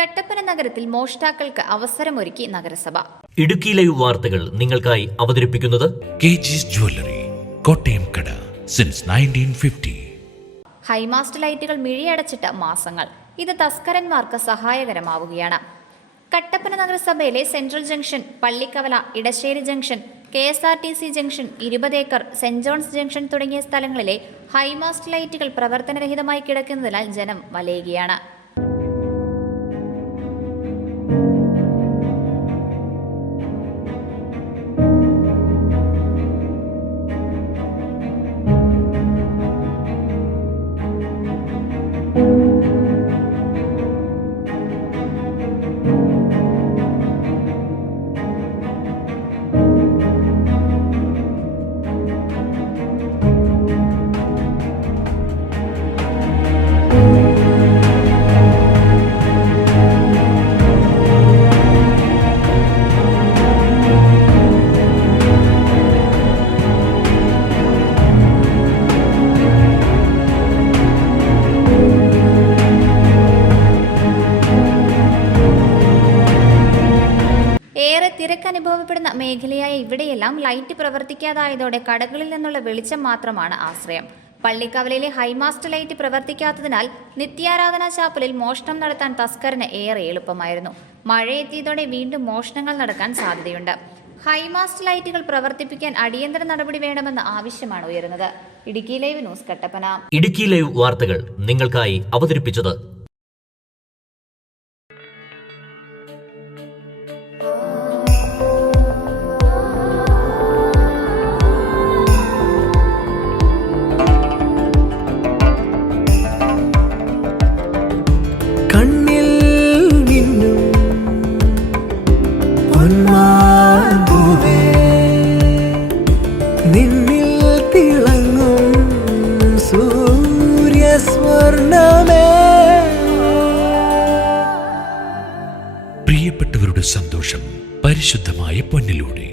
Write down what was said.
കട്ടപ്പന നഗരത്തിൽ മോഷ്ടാക്കൾക്ക് അവസരമൊരുക്കി നഗരസഭ. ഇടുക്കി ലൈവ് വാർത്തകൾ നിങ്ങൾക്കായി അവതരിപ്പിക്കുന്നത് KG's Jewelry, കോട്ടയം കട സിൻസ് 1950. ഹൈമാസ്റ്റ് ലൈറ്റുകൾ മിഴിയടച്ചിട്ട് മാസങ്ങൾ. ഇത് തസ്കരന്മാർക്ക് സഹായകരമാവുകയാണ്. കട്ടപ്പന നഗരസഭയിലെ central junction, Pallikkavala, Edassery junction, KSRTC junction, 20 acre, saint John's junction തുടങ്ങിയ സ്ഥലങ്ങളിലെ ഹൈമാസ്റ്റ് ലൈറ്റുകൾ പ്രവർത്തനരഹിതമായി കിടക്കുന്നതിനാൽ ജനം വലയുകയാണ്. ഏറെ തിരക്കനുഭവപ്പെടുന്ന മേഖലയായ ഇവിടെയെല്ലാം ലൈറ്റ് പ്രവർത്തിക്കാതായതോടെ കടകളിൽ നിന്നുള്ള വെളിച്ചം മാത്രമാണ് ആശ്രയം. പള്ളിക്കവലയിലെ ഹൈമാസ്റ്റ് ലൈറ്റ് പ്രവർത്തിക്കാത്തതിനാൽ നിത്യാരാധനാ ചാപ്പലിൽ മോഷണം നടത്താൻ തസ്കരന് ഏറെ എളുപ്പമായിരുന്നു. മഴയെത്തിയതോടെ വീണ്ടും മോഷണങ്ങൾ നടക്കാൻ സാധ്യതയുണ്ട്. ഹൈമാസ്റ്റ് ലൈറ്റുകൾ പ്രവർത്തിപ്പിക്കാൻ അടിയന്തര നടപടി വേണമെന്ന ആവശ്യമാണ് ഉയരുന്നത്. Idukki live news, Kattappana. Idukki live വാർത്തകൾ നിങ്ങൾക്കായി അവതരിപ്പിച്ചത് കണ്ണിൽ നിന്നും പൊന്മാമ്പൂവേ, നിന്നിൽ തിളങ്ങും സൂര്യസ്വർണ്ണമേ. പ്രിയപ്പെട്ടവരുടെ സന്തോഷം പരിശുദ്ധമായ പൊന്നിലൂടെ.